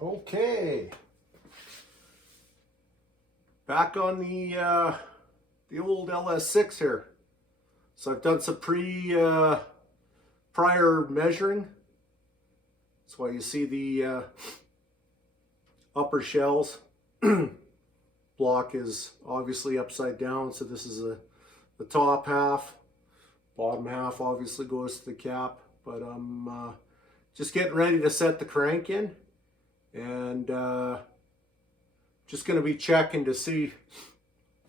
Okay, back on the old LS-6 here. So I've done some prior measuring. That's why you see the upper shells. Block is obviously upside down, so this is the top half. Bottom half obviously goes to the cap, but I'm just getting ready to set the crank in, and just going to be checking to see.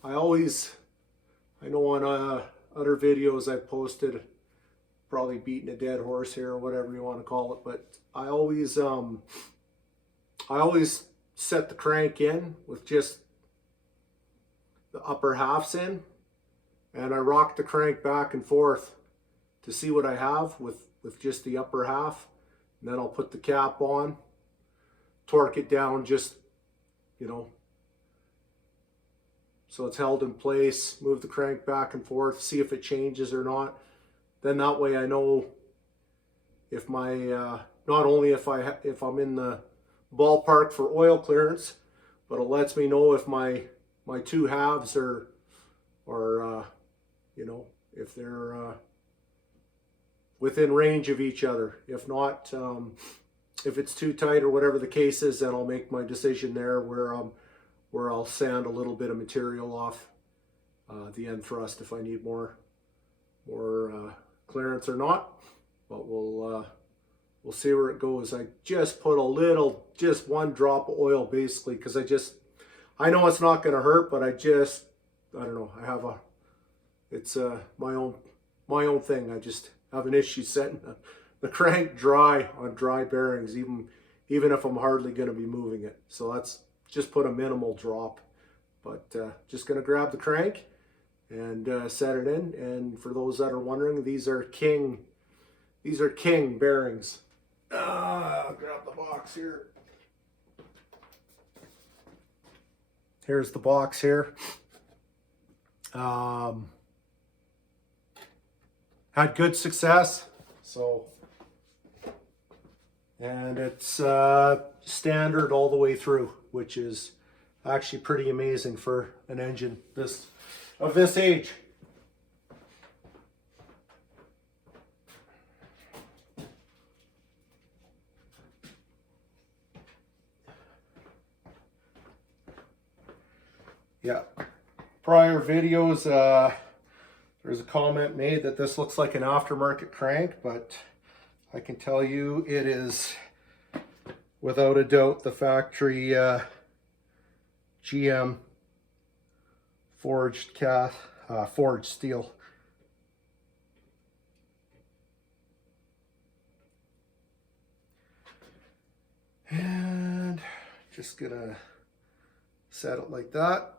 I know on other videos I've posted, probably beating a dead horse here or whatever you want to call it, but I always set the crank in with just the upper halves in, and I rock the crank back and forth to see what I have with just the upper half, and then I'll put the cap on, torque it down just, so it's held in place, move the crank back and forth, see if it changes or not. Then that way I know if my not only if I'm in the ballpark for oil clearance, but it lets me know if my two halves are if they're within range of each other. If not, if it's too tight or whatever the case is, then I'll make my decision there where I'll sand a little bit of material off the end thrust if I need more clearance or not. But we'll see where it goes. I just put just one drop of oil basically, because I know it's not going to hurt, but I don't know. It's my own thing. I just have an issue setting the crank dry on dry bearings, even if I'm hardly going to be moving it. So that's just put a minimal drop, but just going to grab the crank and set it in. And for those that are wondering, these are King bearings. I'll grab the box here. Here's the box here. Had good success, and it's standard all the way through, which is actually pretty amazing for an engine of this age. Yeah, prior videos, there's a comment made that this looks like an aftermarket crank, but I can tell you it is without a doubt the factory GM forged steel. And just gonna set it like that.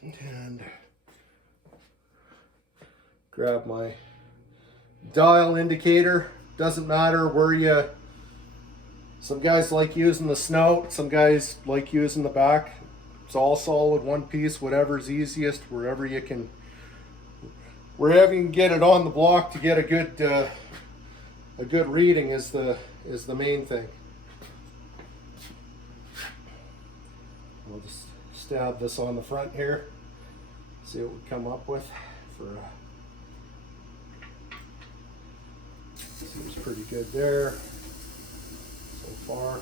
And grab my dial indicator. Doesn't matter where some guys like using the snout, some guys like using the back. It's all solid, one piece, whatever's easiest, wherever you can get it on the block to get a good reading is the main thing. We'll just stab this on the front here, see what we come up with. Seems pretty good there so far.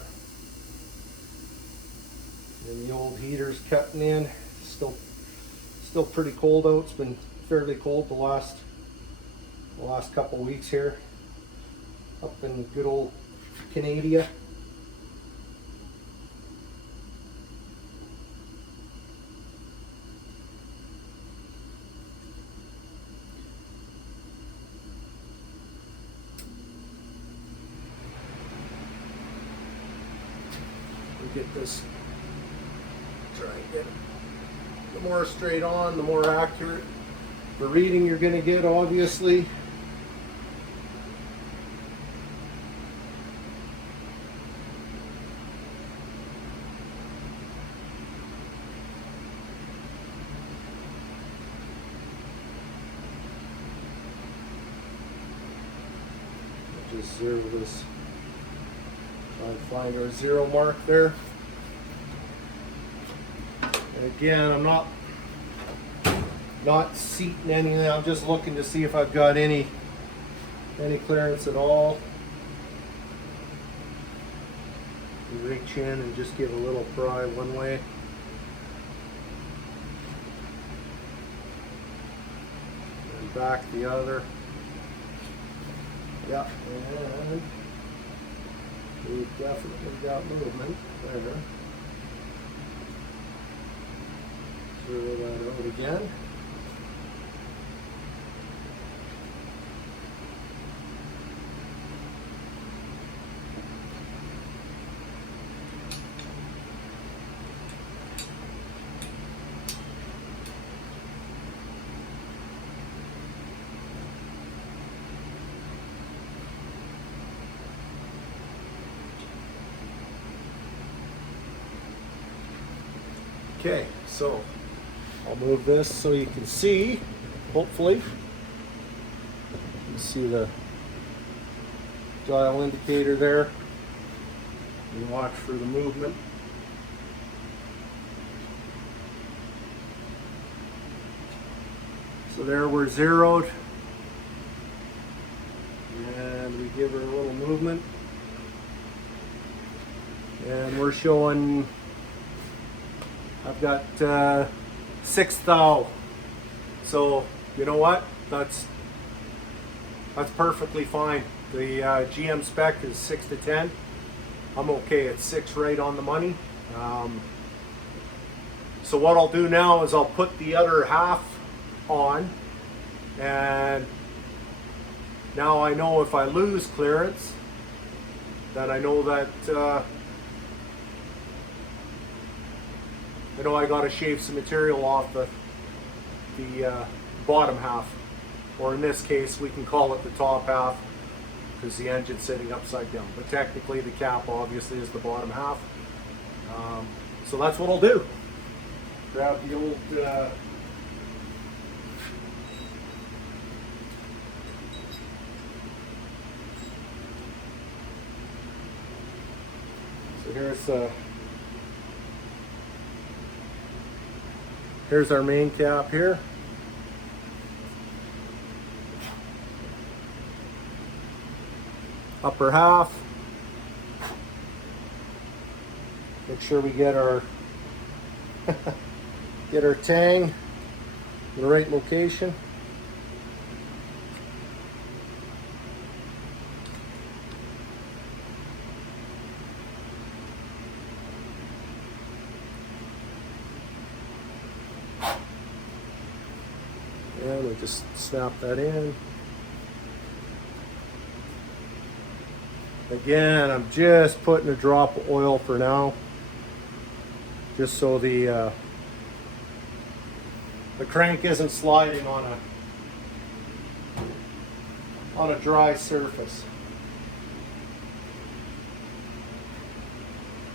And the old heater's cutting in. Still pretty cold out. It's been fairly cold the last couple weeks here up in good old Canada. Get this, try and get it. The more straight on, the more accurate the reading you're going to get, obviously. just zero this. Try and find our zero mark there. And again, I'm not seating anything. I'm just looking to see if I've got any clearance at all. Reach in and just give a little pry one way. And back the other. Yep, and we've definitely got movement there. Zero that out again. Okay, so I'll move this so you can see, hopefully. You can see the dial indicator there. And watch for the movement. So there we're zeroed. And we give her a little movement. And we're showing, I've got 6 thou. So you know what? That's perfectly fine. The GM spec is 6 to 10. I'm okay at 6 right on the money. So what I'll do now is I'll put the other half on, and now I know if I lose clearance, then I know that I know I got to shave some material off the bottom half, or in this case we can call it the top half because the engine's sitting upside down, but technically the cap obviously is the bottom half. So that's what I'll do. Grab the old so here's our main cap here. Upper half. Make sure we get our get our tang in the right location. And we'll just snap that in. Again, I'm just putting a drop of oil for now, just so the crank isn't sliding on a dry surface,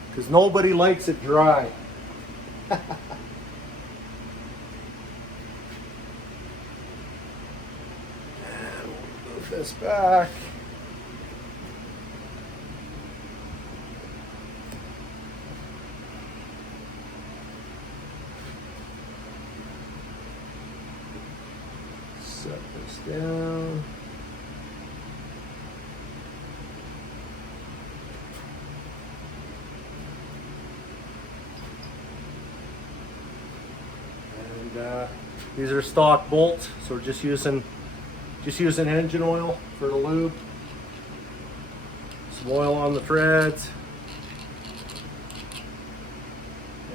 because nobody likes it dry. And we'll move this back. Set this down. And these are stock bolts, so we're just using engine oil for the lube. Some oil on the threads,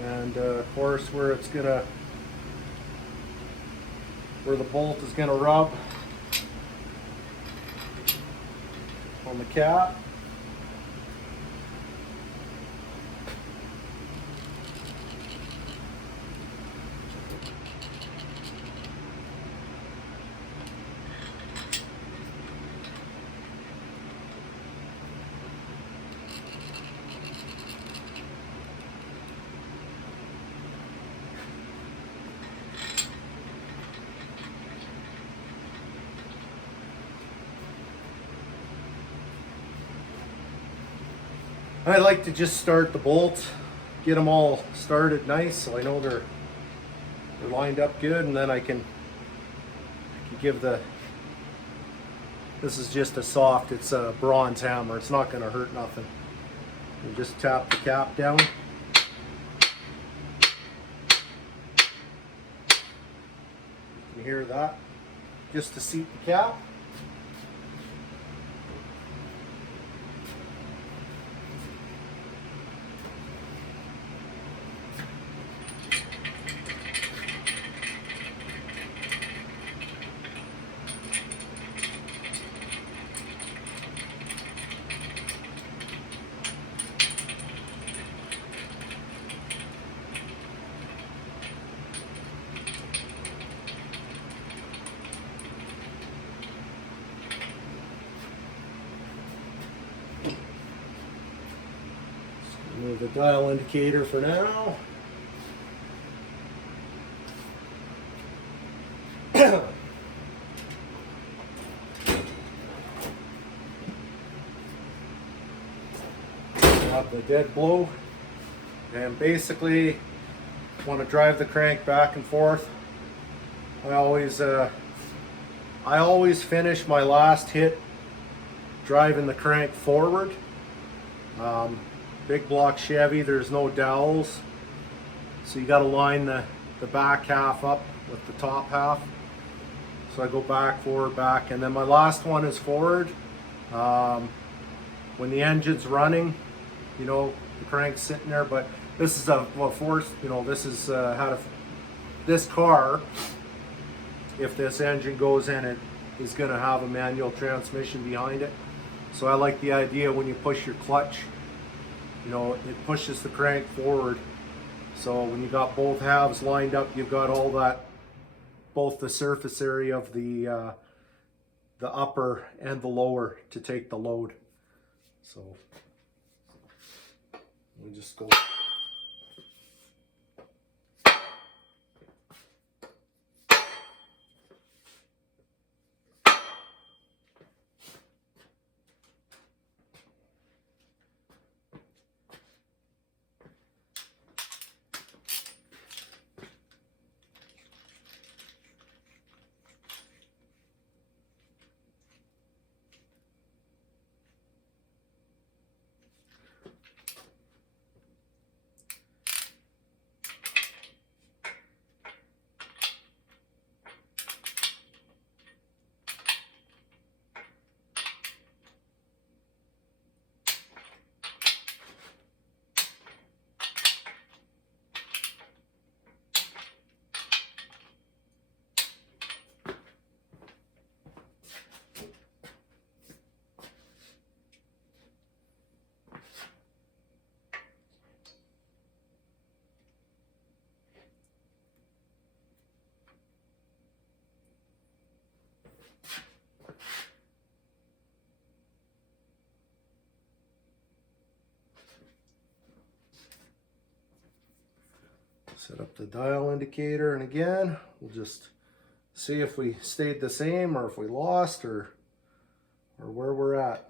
and of course where the bolt is gonna rub on the cap. I like to just start the bolts, get them all started nice so I know they're lined up good, and then I can give the, this is just a soft, it's a bronze hammer, it's not going to hurt nothing. You just tap the cap down. You can hear that, just to seat the cap. Move the dial indicator for now. Have the dead blow, and basically want to drive the crank back and forth. I always finish my last hit driving the crank forward. Big block Chevy, there's no dowels, so you got to line the back half up with the top half. So I go back, forward, back, and then my last one is forward. When the engine's running, you know, the crank's sitting there, but this is a, well, force, you know, this is how to, this car, if this engine goes in, it is going to have a manual transmission behind it. So I like the idea when you push your clutch, you know, it pushes the crank forward. So when you got both halves lined up, you've got all that, both the surface area of the upper and the lower to take the load. So we just go. Set up the dial indicator, and again, we'll just see if we stayed the same or if we lost or where we're at.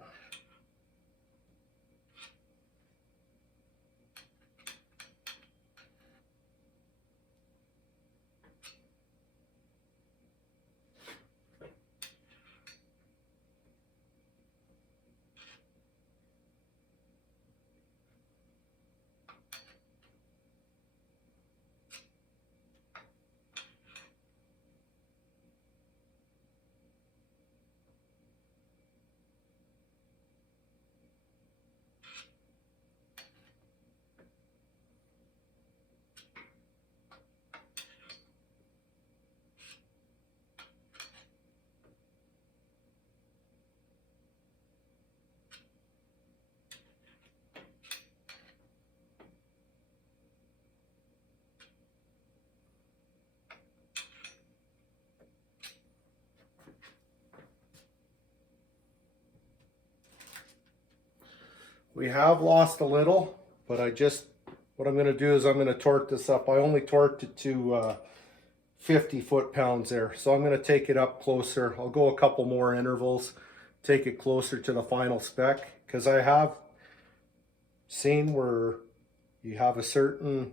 We have lost a little, but what I'm going to do is I'm going to torque this up. I only torqued it to 50 foot-pounds there. So I'm going to take it up closer. I'll go a couple more intervals, take it closer to the final spec, because I have seen where you have a certain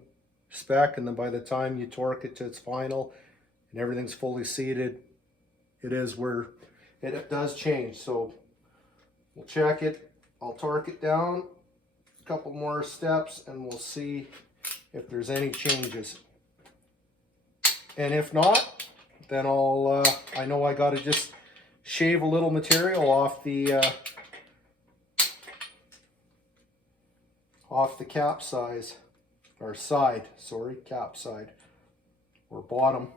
spec, and then by the time you torque it to its final and everything's fully seated, it is where it does change. So we'll check it. I'll torque it down a couple more steps and we'll see if there's any changes. And if not, then I know I got to just shave a little material off the cap size, or side, sorry, cap side, or bottom.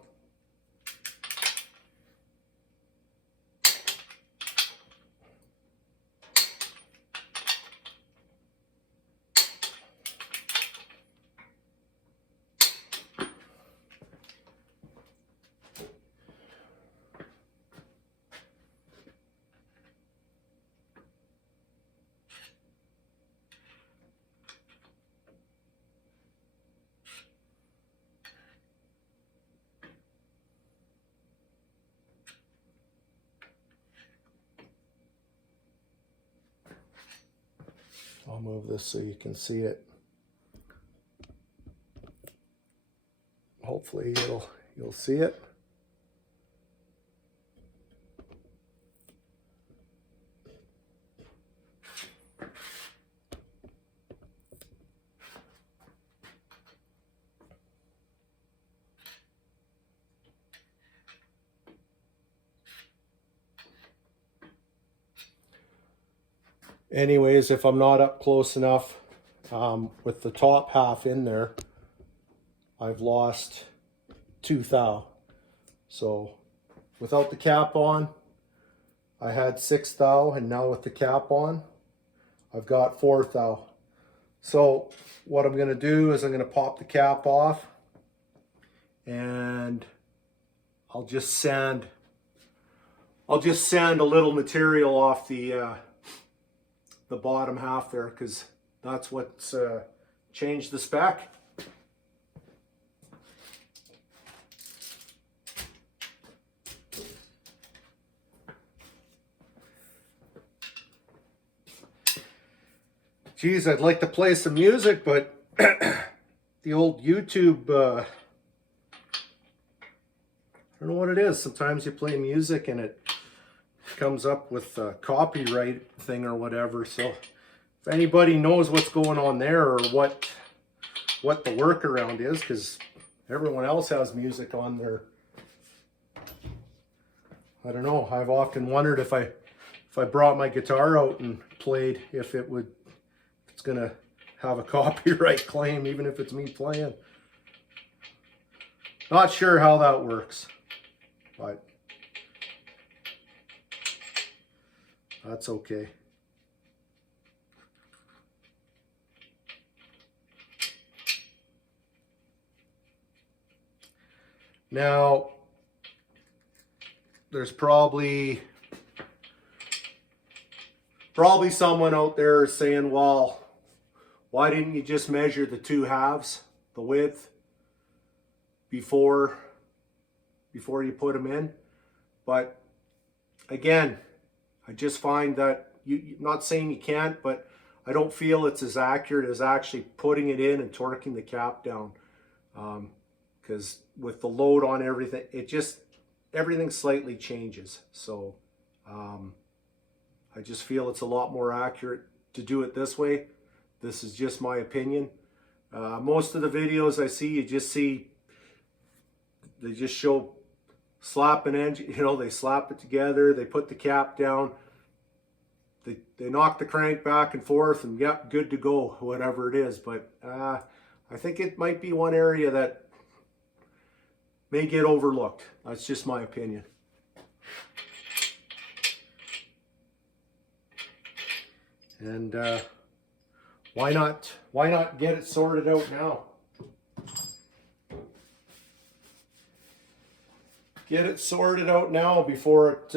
I'll move this so you can see it. Hopefully you'll see it. Anyways, if I'm not up close enough, with the top half in there, I've lost 2 thou. So without the cap on, I had 6 thou, and now with the cap on, I've got 4 thou. So what I'm going to do is I'm going to pop the cap off, and I'll just sand a little material off the bottom half there, because that's what's changed the spec. Geez, I'd like to play some music, but the old YouTube, I don't know what it is. Sometimes you play music and it comes up with a copyright thing or whatever. So if anybody knows what's going on there, or what the workaround is, because everyone else has music on their, I don't know. I've often wondered if I brought my guitar out and played, if it's gonna have a copyright claim, even if it's me playing. Not sure how that works, but that's okay. Now, there's probably someone out there saying, well, why didn't you just measure the 2 halves, the width, before you put them in? But again, I just find that, not saying you can't, but I don't feel it's as accurate as actually putting it in and torquing the cap down. Because with the load on everything, everything slightly changes. So I just feel it's a lot more accurate to do it this way. This is just my opinion. Most of the videos I see, they just show slapping engine, they slap it together, they put the cap down, they knock the crank back and forth, and yep, good to go, whatever it is. But I think it might be one area that may get overlooked. That's just my opinion. And why not get it sorted out now? Get it sorted out now before it,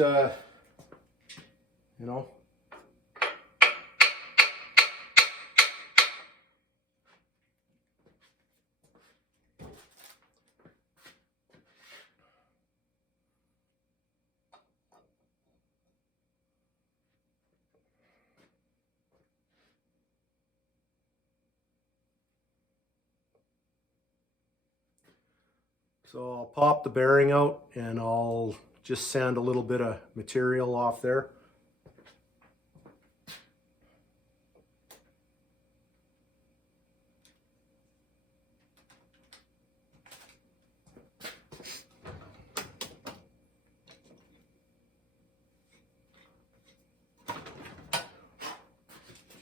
So I'll pop the bearing out and I'll just sand a little bit of material off there.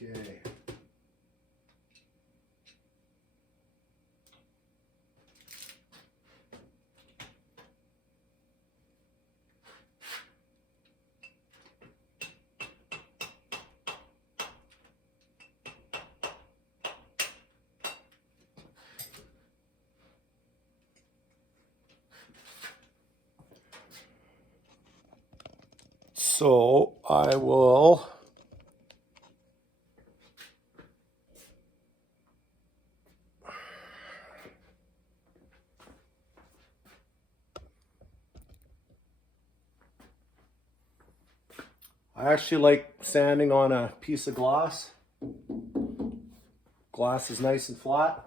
Okay. So I will I actually like sanding on a piece of glass. Glass is nice and flat.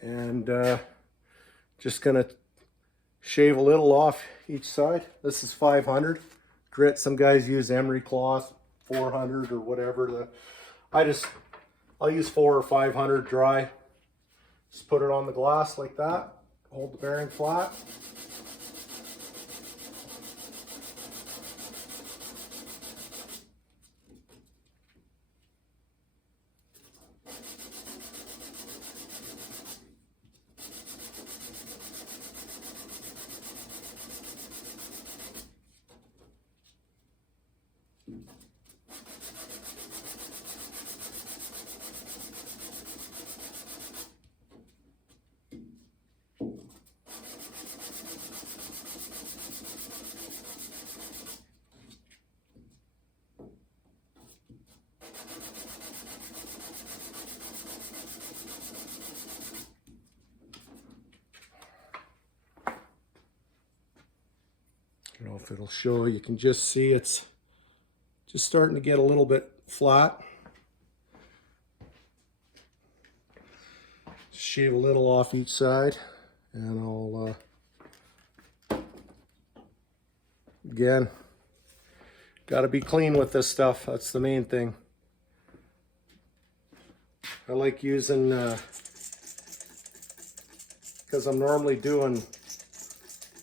And just gonna shave a little off each side. This is 500 grit. Some guys use emery cloth, 400 or whatever. I'll use 400 or 500 dry. Just put it on the glass like that. Hold the bearing flat. I don't know if it'll show. You can just see it's just starting to get a little bit flat. Shave a little off each side, and I'll again, got to be clean with this stuff. That's the main thing. I like using, because I'm normally doing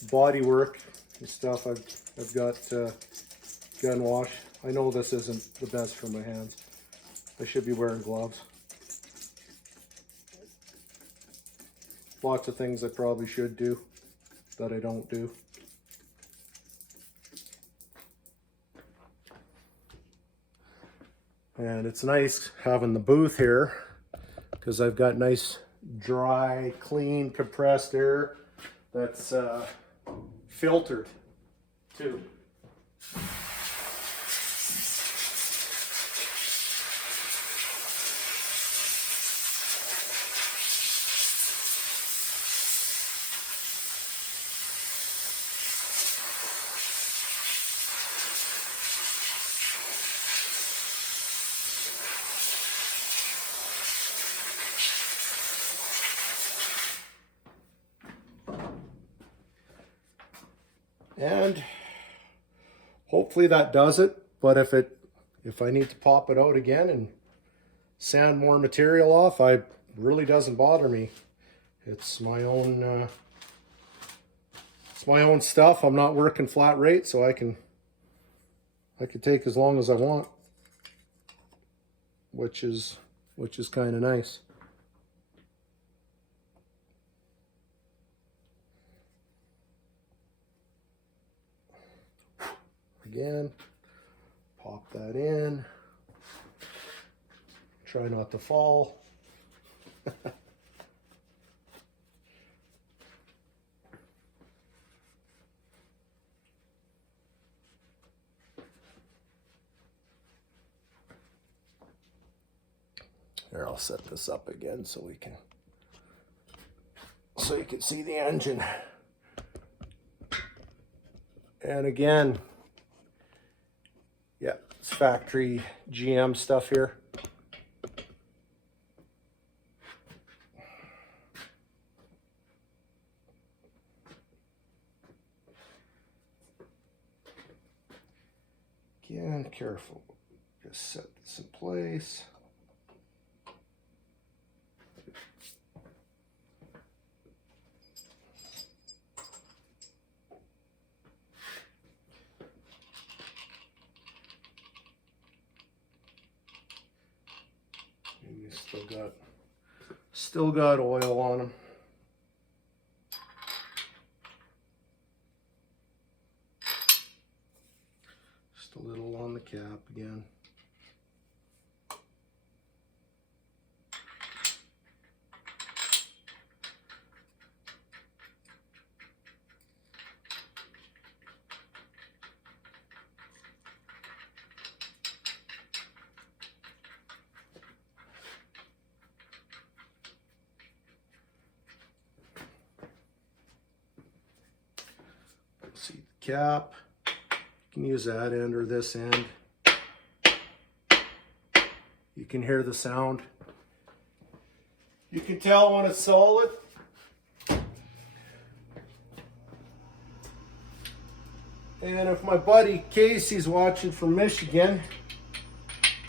body work and stuff, I've got gun wash. I know this isn't the best for my hands. I should be wearing gloves. Lots of things I probably should do that I don't do. And it's nice having the booth here because I've got nice, dry, clean, compressed air that's filtered too. And hopefully that does it. But if I need to pop it out again and sand more material off, it really doesn't bother me. It's my own stuff. I'm not working flat rate, so I can take as long as I want, which is kind of nice. Again, pop that in. Try not to fall. Here, I'll set this up again so you can see the engine. And again, yeah, it's factory GM stuff here. Again, careful. Just set this in place. And you still got oil on them. Just a little on the cap again. See the cap, you can use that end or this end. You can hear the sound. You can tell when it's solid. And if my buddy Casey's watching from Michigan,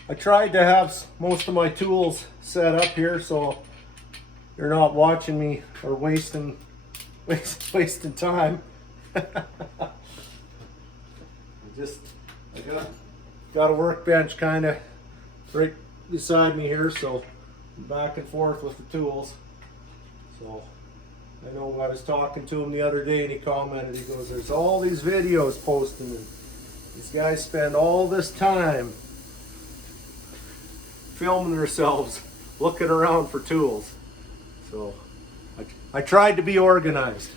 I tried to have most of my tools set up here so you're not watching me or wasting time. I got a workbench kind of right beside me here, so I'm back and forth with the tools. So I know I was talking to him the other day and he commented, he goes, there's all these videos posting and these guys spend all this time filming themselves looking around for tools. So I tried to be organized.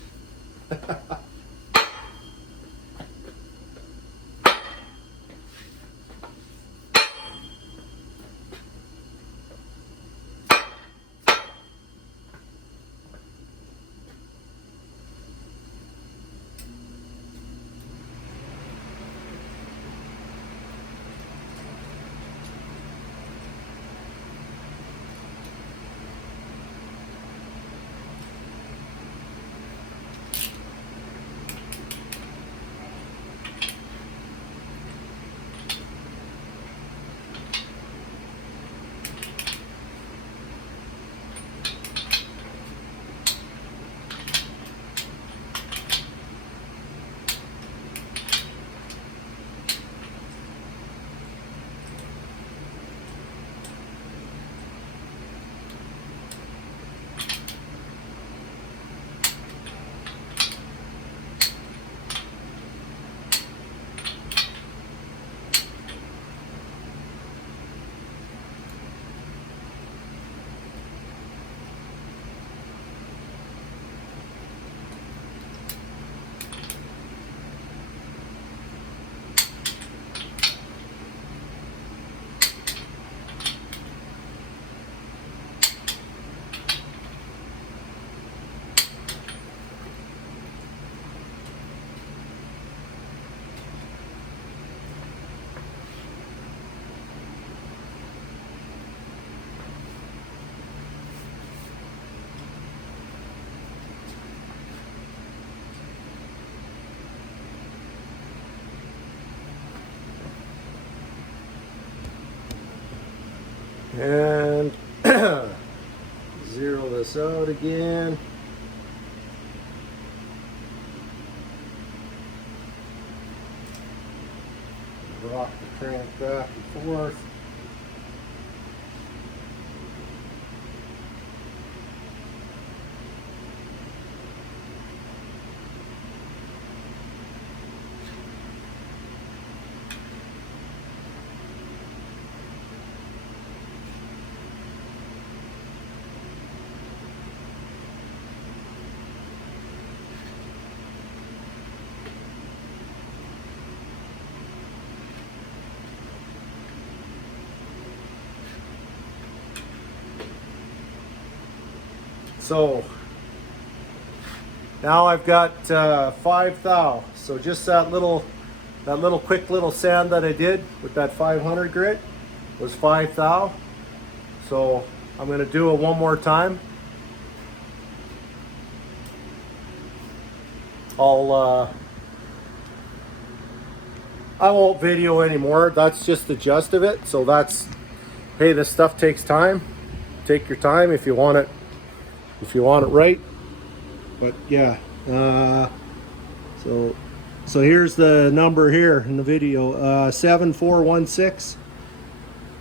And zero this out again. Rock the crank back and forth. So now I've got 5 thou. So just that little quick little sand that I did with that 500 grit was 5 thou. So I'm going to do it one more time. I won't video anymore. That's just the gist of it. So that's, hey, this stuff takes time. Take your time if you want it right. But yeah, so here's the number here in the video, 7416.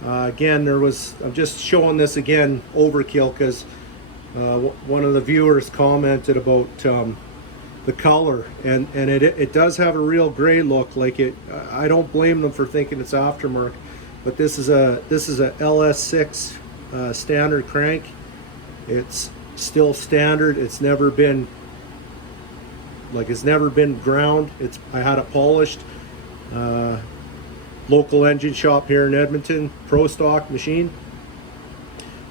Again, I'm just showing this again overkill because one of the viewers commented about the color, and it does have a real gray look. Like it, I don't blame them for thinking it's aftermarket, but this is a LS-6 standard crank. It's still standard. It's never been ground. I had it polished. Local engine shop here in Edmonton, Pro Stock machine.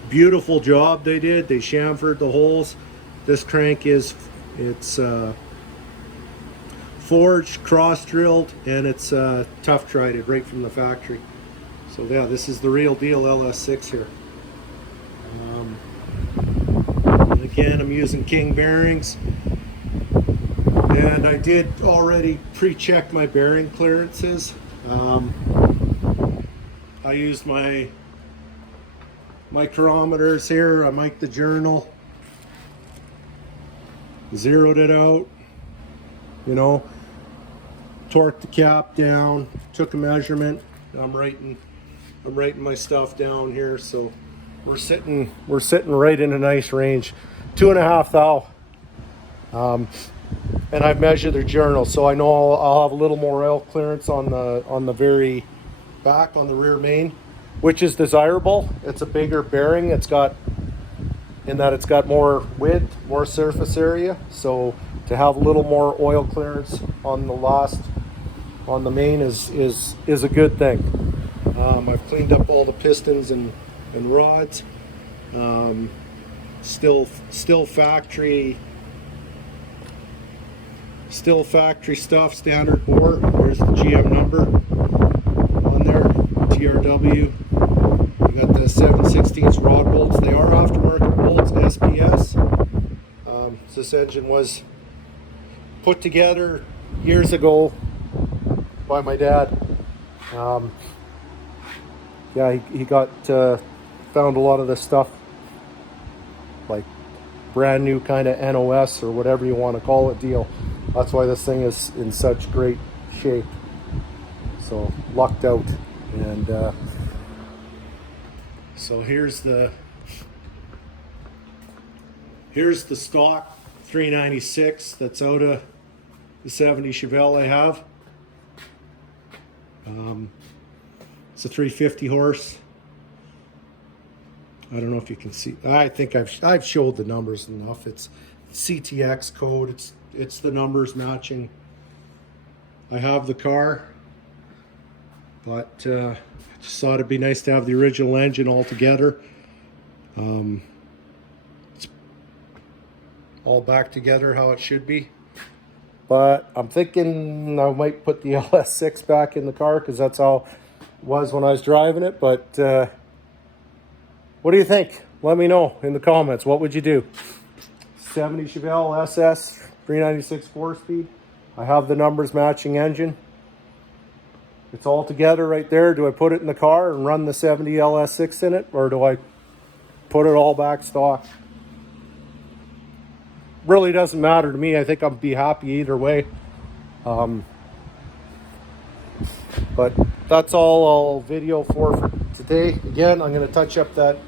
Beautiful job they did. They chamfered the holes. This crank it's forged, cross drilled, and it's tough tried right from the factory. So yeah, this is the real deal LS-6 here. And again, I'm using King bearings, and I did already pre-check my bearing clearances. I used my micrometers here. I mic'd the journal, zeroed it out, you know, torqued the cap down, took a measurement. I'm writing my stuff down here. So we're sitting right in a nice range, 2.5 thou. And I've measured the journal, so I know I'll have a little more oil clearance on the very back, on the rear main, which is desirable. It's a bigger bearing. It's got more width, more surface area. So to have a little more oil clearance on the main is a good thing. I've cleaned up all the pistons and rods. Still factory stuff, standard bore. There's the GM number on there, TRW. You got the 7/16 rod bolts. They are aftermarket bolts, SPS. This engine was put together years ago by my dad. Yeah, he got found a lot of this stuff, like brand new kind of NOS or whatever you want to call it deal. That's why this thing is in such great shape. So lucked out. And so here's the stock 396 that's out of the 70 Chevelle I have. It's a 350 horse. I don't know if you can see. I think I've showed the numbers enough. It's CTX code. It's the numbers matching. I have the car, but I just thought it'd be nice to have the original engine all together. It's all back together how it should be. But I'm thinking I might put the LS-6 back in the car because that's how it was when I was driving it. But what do you think? Let me know in the comments. What would you do? 70 Chevelle SS 396 4-speed. I have the numbers matching engine. It's all together right there. Do I put it in the car and run the 70 LS-6 in it, or do I put it all back stock? Really doesn't matter to me. I think I'll be happy either way. But that's all I'll video for today. Again, I'm going to touch up that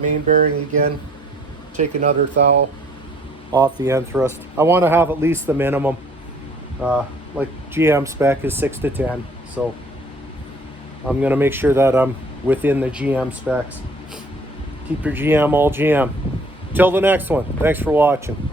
main bearing again. Take another thou off the end thrust. I want to have at least the minimum. Like GM spec is 6 to 10. So I'm going to make sure that I'm within the GM specs. Keep your GM all GM. Till the next one. Thanks for watching.